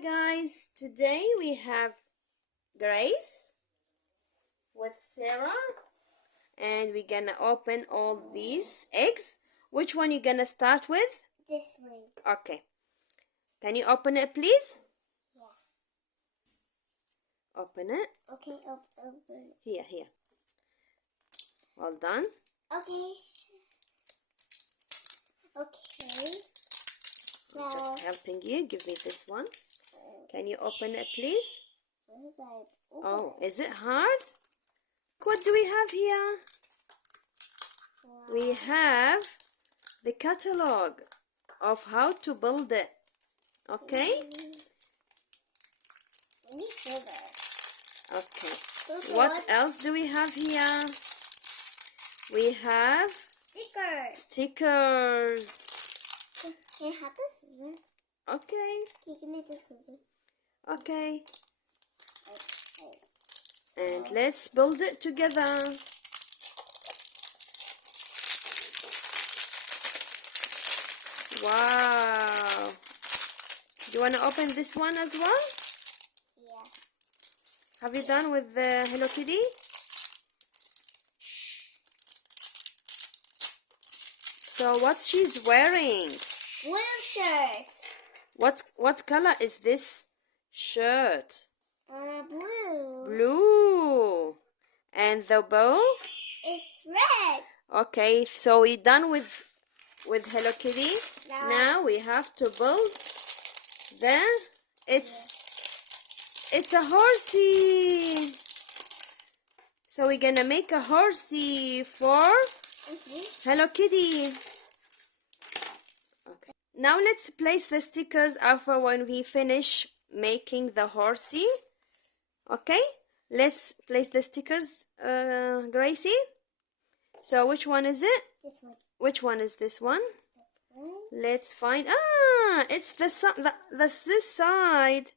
Hi guys, today we have Grace with Sarah and we're gonna open all these eggs. Which one you gonna start with? This one. Okay. Can you open it please? Yes. Open it. Okay, open. Here. Well done. Okay. Okay. I'm just helping you. Give me this one. Can you open it please? Oh, is it hard? What do we have here? Wow. We have the catalog of how to build it. Okay? We need sugar. Okay. Sugar. What else do we have here? We have stickers. Can I have the scissors? Okay. Can you give me the scissors? Okay. Okay. And let's build it together. Wow. Do you want to open this one as well? Yeah. Have you done with the Hello Kitty? So what she's wearing? Blue shirt. What color is this shirt? Blue. Blue. And the bow? It's red. Okay, so we're done with Hello Kitty. No. Now we have to build the it's a horsey. So we're gonna make a horsey for Hello Kitty. Okay. Now let's place the stickers after when we finish making the horsey. Okay, let's place the stickers, Gracie. So which one is it? This one. Which one is this one? Let's find. It's this side.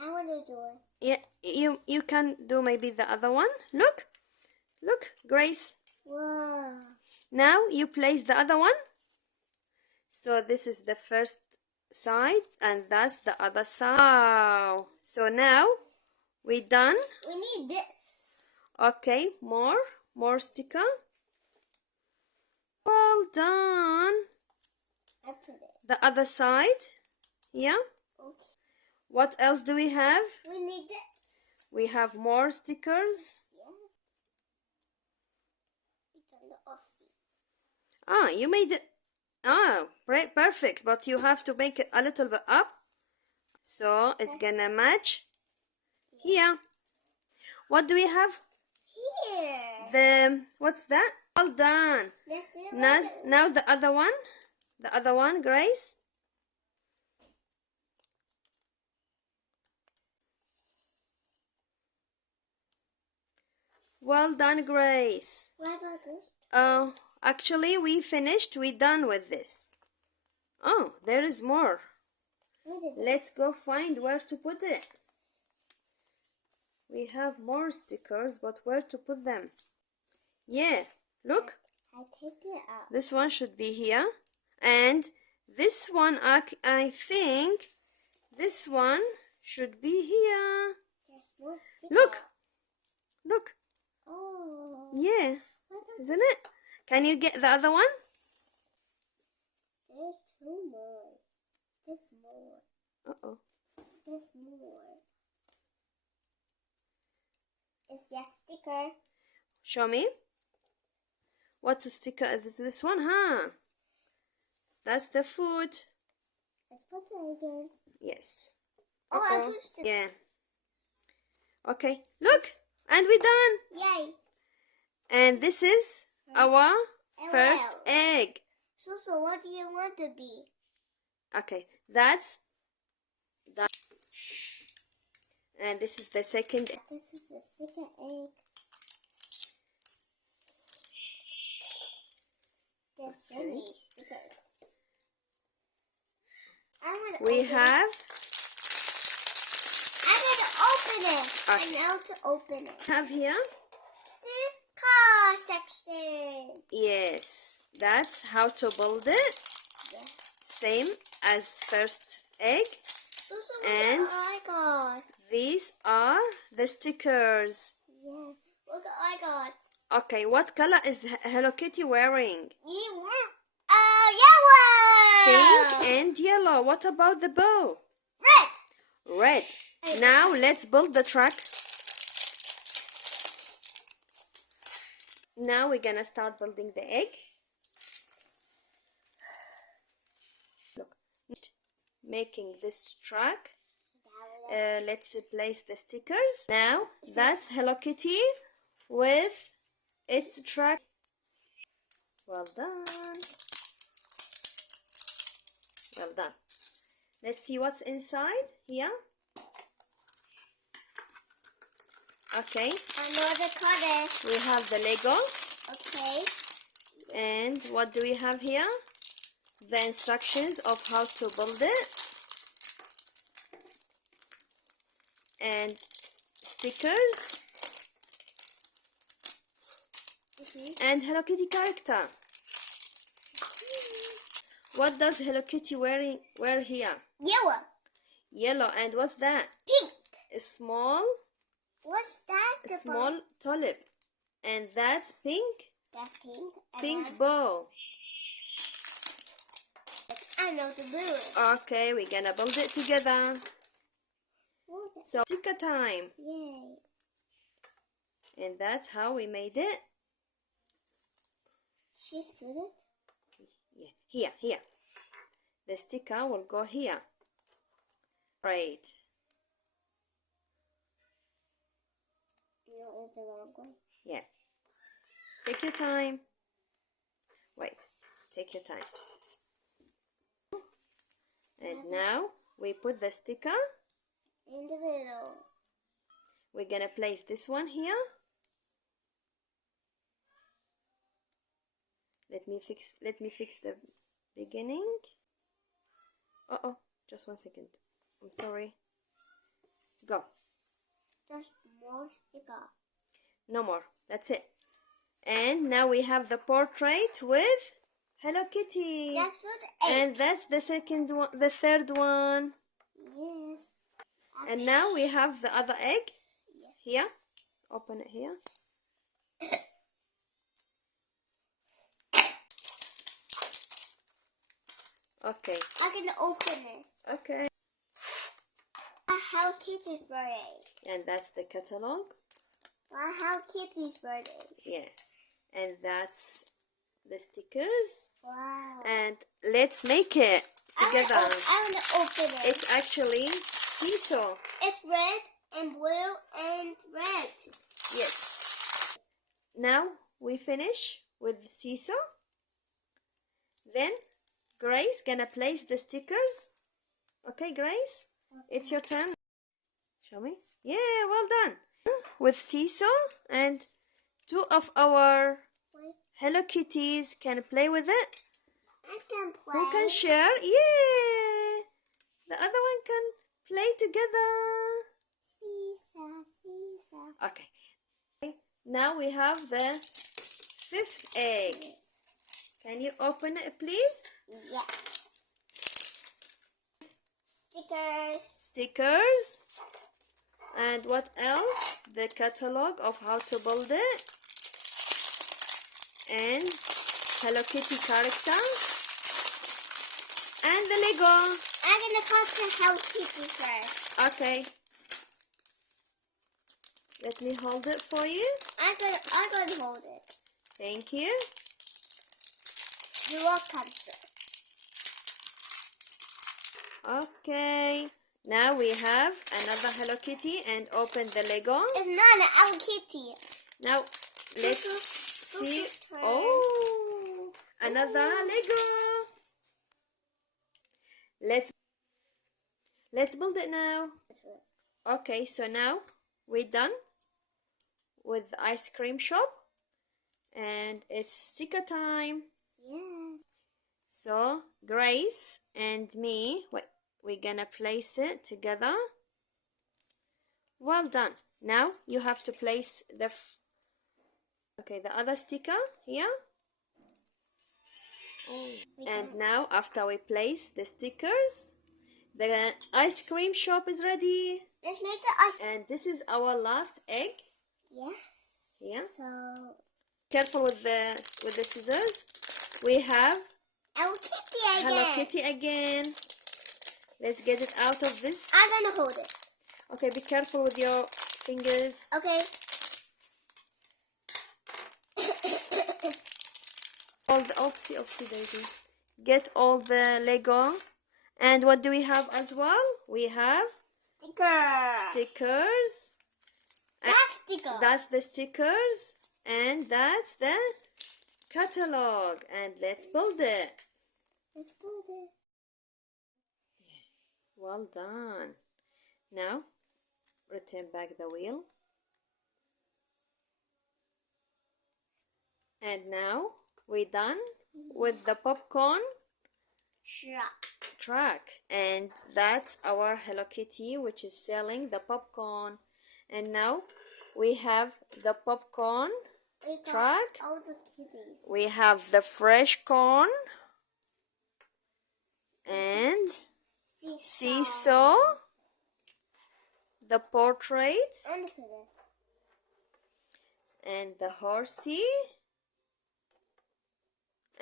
I want to do it. Yeah, you can do maybe the other one. Look, Grace. Wow. Now you place the other one. So this is the first side, and that's the other side. Wow. So now we done. We need this. Okay, more sticker. Well done. I put it. The other side. Yeah. Okay. What else do we have? We need this. We have more stickers. Yeah. It's on the offset. You made it. Right, perfect. But you have to make it a little bit up. So it's gonna match here. What do we have? Here. What's that? Well done. Now Now the other one, Grace. Well done, Grace. What about this? Oh, actually we finished. We done with this. Oh, there is more. Let's go find where to put it. We have more stickers, but where to put them? Yeah, look. I take it out. This one should be here. And this one, I think this one should be here. There's more stickers. Look. Oh. Yeah, isn't it? Can you get the other one? There's two more. There's more. Uh-oh. There's more. It's your sticker. Show me. What's the sticker? Is this one, huh? That's the food. Let's put it again. Yes. Oh, I pushed it. Yeah. Okay, look. And we're done. Yay. And this is our first egg. So what do you want to be? Okay, that's that. And this is the second egg. This is the second egg. There's so many stickers. We have. I'm gonna open it. Okay. I know to open it. Have here. Sticker section. Yes, that's how to build it. Yeah. Same as first egg. So And look what I got. these are the stickers. Yeah, look what I got. Okay, what color is Hello Kitty wearing? Yellow. Pink and yellow. What about the bow? Red. Red. Now let's build the truck. Now we're gonna start building the egg. Look, making this truck. Let's place the stickers. Now that's Hello Kitty with its truck. Well done. Well done. Let's see what's inside here. Okay. Another color. We have the Lego. Okay. And what do we have here? The instructions of how to build it. And stickers. And Hello Kitty character. What does Hello Kitty wear here? Yellow. Yellow. And what's that? Pink. A small What's that? small tulip. And that's pink. That's pink. Pink bow. I know the blue. Okay, we're gonna build it together. So sticker time. Yay. And that's how we made it. She's good. Yeah, here. The sticker will go here. Right. No, it's the wrong one. Yeah. Take your time. Wait. Take your time. And now we put the sticker. In the middle. We're gonna place this one here. Let me fix the beginning. Uh-oh, just 1 second. I'm sorry. Go. There's more sticker. No more. That's it. And now we have the portrait with Hello Kitty. That's what And that's the second one, the third one. Yes. And now we have the other egg here. Open it here. Okay. I can open it. Okay. Hello Kitty's birthday. And that's the catalog. Hello Kitty's birthday. Yeah. And that's the stickers. Wow. And let's make it together. I want to open it. It's actually seesaw. It's red and blue and red. Yes. Now we finish with the seesaw. Then Grace gonna place the stickers. Okay, Grace? It's your turn. Show me. Yeah, well done. With seesaw, and two of our Hello Kitties can play with it. I can play. Who can share? Yeah. The other one can play together. Seesaw, seesaw. Okay. Now we have the fifth egg. Can you open it, please? Yes. Stickers. Stickers. And what else? The catalog of how to build it. And Hello Kitty character. And the Lego. I'm gonna cut the Hello Kitty first. Okay. Let me hold it for you. I'm gonna hold it. Thank you. You're welcome, sir. Okay. Now we have another Hello Kitty and open the Lego. It's not an Hello Kitty. Now let's see. Oh, another Lego. Let's build it now. Okay, so now we're done with the ice cream shop, and it's sticker time. Yes. So Grace and me, we're gonna place it together. Well done. Now you have to place the the other sticker here. And now after we place the stickers, The ice cream shop is ready. Let's make the ice. And this is our last egg. Yes. Yeah. So Careful with the scissors. We have Hello Kitty again. Hello Kitty again. Let's get it out of this. I'm gonna hold it. Okay, be careful with your fingers. Okay. All the oopsie daisy. Get all the Lego. And what do we have as well? We have stickers. That's the stickers. And that's the catalog. And let's build it. Let's build it. Well done. Now, return back the wheel. And now, we're done with the popcorn truck. And that's our Hello Kitty, which is selling the popcorn. And now, we have the popcorn truck. All the kitties. We have the fresh corn. And seesaw. The portrait. And the horsey.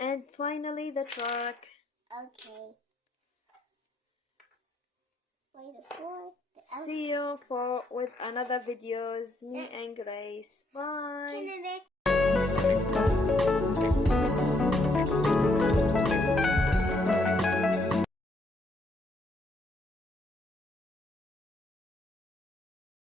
And finally the truck. Okay. Wait for it. See you with another videos. Me and Grace. Bye.